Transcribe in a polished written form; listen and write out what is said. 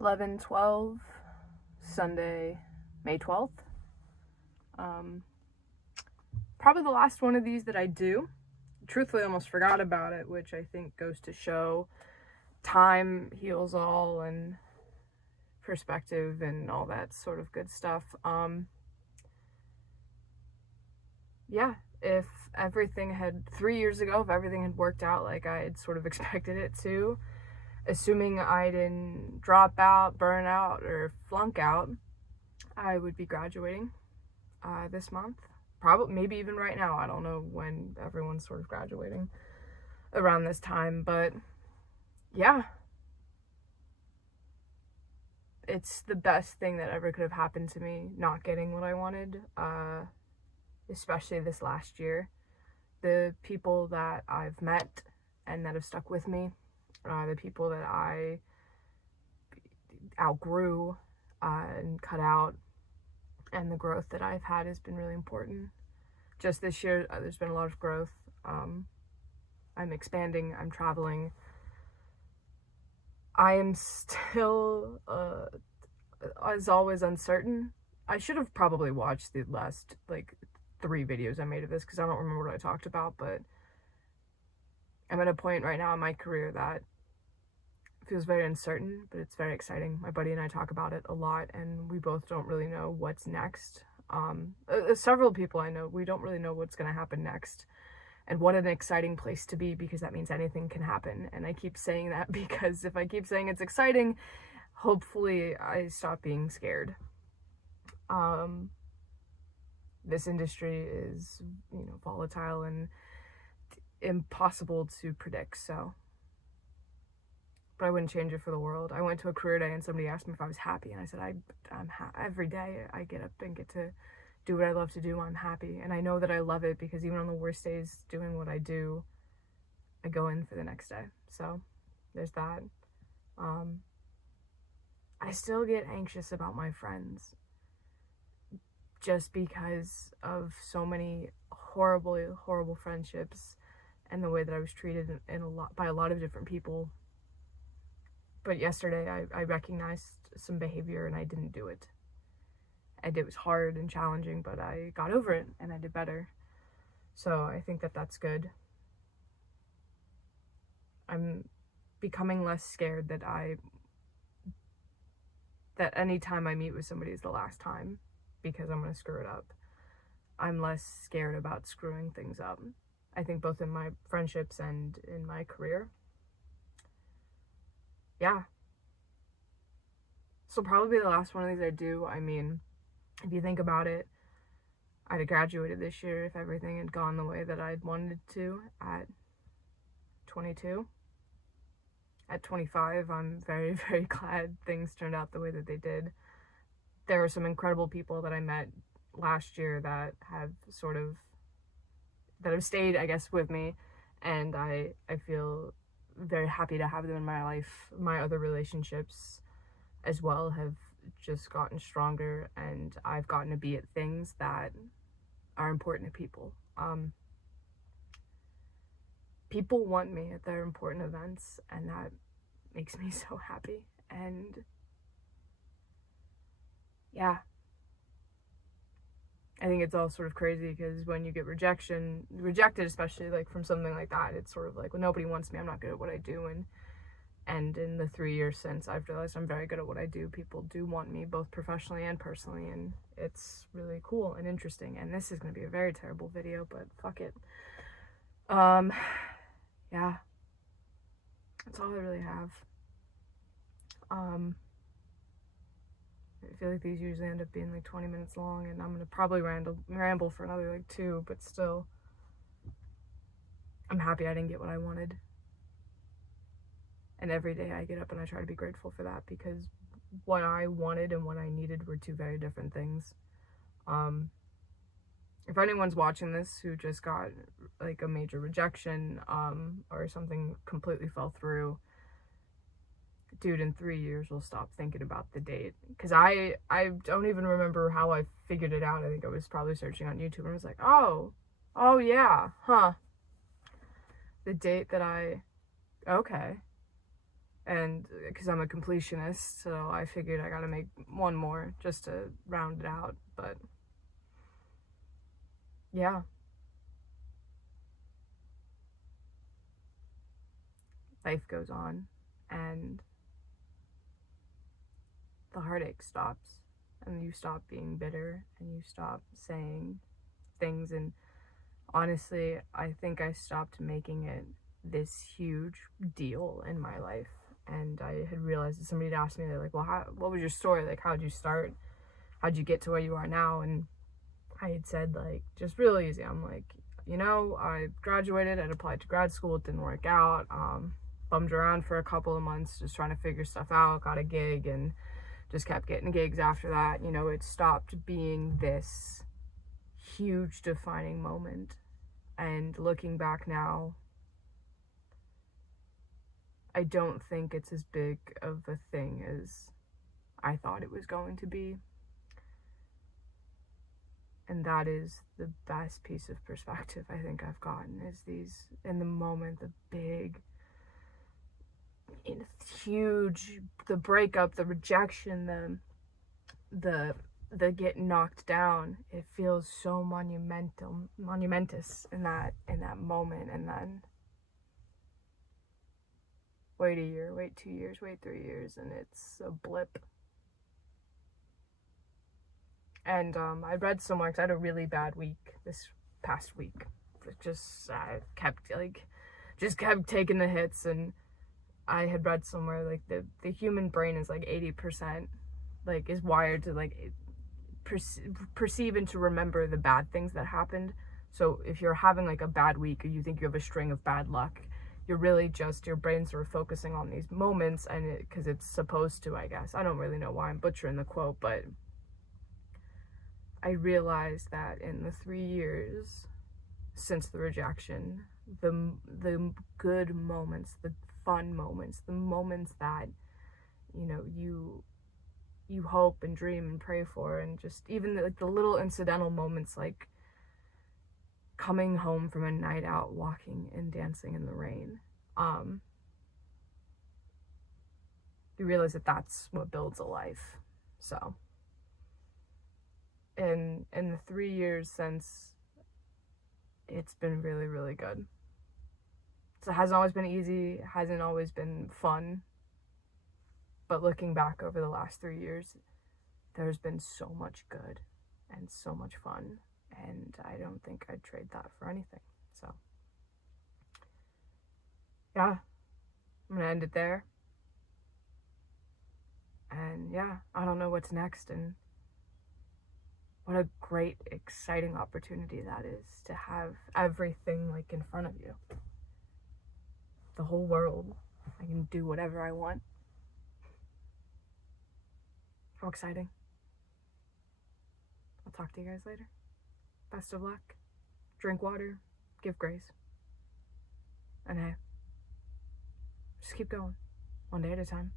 11/12, Sunday, May 12th. Probably the last one of these that I do. Truthfully, I almost forgot about it, which I think goes to show time heals all and perspective and all that sort of good stuff. Yeah, if everything had 3 years ago, if everything had worked out like I had sort of expected it to, assuming I didn't drop out, burn out, or flunk out, I would be graduating this month. Probably, maybe even right now. I don't know when everyone's sort of graduating around this time, but yeah. It's the best thing that ever could have happened to me, not getting what I wanted, especially this last year. The people that I've met and that have stuck with me, the people that I outgrew and cut out, and the growth that I've had has been really important. Just this year, there's been a lot of growth. I'm expanding, I'm traveling. I am still, as always, uncertain. I should have probably watched the last, 3 videos I made of this, because I don't remember what I talked about, but I'm at a point right now in my career that feels very uncertain, but it's very exciting. My buddy and I talk about it a lot, and we both don't really know what's next. Several people I know, we don't really know what's going to happen next. And what an exciting place to be, because that means anything can happen. And I keep saying that because if I keep saying it's exciting, hopefully I stop being scared. This industry is, volatile and impossible to predict, so. But I wouldn't change it for the world. I went to a career day and somebody asked me if I was happy, and I said I'm every day I get up and get to do what I love to do. I'm happy, and I know that I love it, because even on the worst days doing what I do, I go in for the next day. So there's that. I still get anxious about my friends, just because of so many horrible friendships and the way that I was treated by a lot of different people. But yesterday I recognized some behavior and I didn't do it. And it was hard and challenging, but I got over it and I did better. So I think that that's good. I'm becoming less scared that any time I meet with somebody is the last time, because I'm going to screw it up. I'm less scared about screwing things up. I think both in my friendships and in my career. Yeah. So probably the last one of these I do. I mean, if you think about it, I'd have graduated this year if everything had gone the way that I'd wanted it to at 22. At 25, I'm very, very glad things turned out the way that they did. There were some incredible people that I met last year that have stayed, I guess, with me, and I feel very happy to have them in my life. My other relationships as well have just gotten stronger, and I've gotten to be at things that are important to people. People want me at their important events, and that makes me so happy. And yeah, I think it's all sort of crazy, because when you get rejected, especially from something like that, it's sort of like, well, nobody wants me, I'm not good at what I do. And in the 3 years since, I've realized I'm very good at what I do. People do want me, both professionally and personally, and it's really cool and interesting. And this is going to be a very terrible video, but fuck it. Yeah. That's all I really have. I feel like these usually end up being 20 minutes long, and I'm going to probably ramble for another 2, but still, I'm happy I didn't get what I wanted. And every day I get up and I try to be grateful for that, because what I wanted and what I needed were 2 very different things. If anyone's watching this who just got a major rejection, or something completely fell through, dude, in 3 years we'll stop thinking about the date. Because I don't even remember how I figured it out. I think I was probably searching on YouTube and I was like, oh yeah, huh. The date that okay. And because I'm a completionist, so I figured I gotta make one more just to round it out. But yeah, life goes on, and the heartache stops, and you stop being bitter, and you stop saying things. And honestly, I think I stopped making it this huge deal in my life. And I had realized that somebody had asked me, they're like, well, what was your story? Like, how'd you start? How'd you get to where you are now? And I had said, like, just real easy. I'm like, I graduated, I'd applied to grad school, it didn't work out. Bummed around for a couple of months just trying to figure stuff out, got a gig, and just kept getting gigs after that. It stopped being this huge defining moment. And looking back now, I don't think it's as big of a thing as I thought it was going to be. And that is the best piece of perspective I think I've gotten, is these, in the moment, the big, huge, the breakup, the rejection, the getting knocked down. It feels so monumentous in that moment. And then wait a year, wait 2 years, wait 3 years, and it's a blip. And I read somewhere, because I had a really bad week this past week. I kept taking the hits. And I had read somewhere, like, the human brain is like 80%, like, is wired to, like, perceive and to remember the bad things that happened. So if you're having, like, a bad week, or you think you have a string of bad luck, you're really just, your brain's sort of focusing on these moments, and because it's supposed to, I guess. I don't really know why I'm butchering the quote, but I realized that in the 3 years since the rejection, the good moments, the fun moments, the moments that, you hope and dream and pray for, and just even the little incidental moments, like coming home from a night out, walking and dancing in the rain. You realize that that's what builds a life. So in the 3 years since, it's been really, really good. So it hasn't always been easy, it hasn't always been fun, but looking back over the last 3 years, there's been so much good and so much fun, and I don't think I'd trade that for anything. So yeah, I'm gonna end it there. And yeah, I don't know what's next, and what a great, exciting opportunity that is, to have everything, like, in front of you. The whole world. I can do whatever I want. How exciting. I'll talk to you guys later. Best of luck. Drink water. Give grace. And hey, just keep going. One day at a time.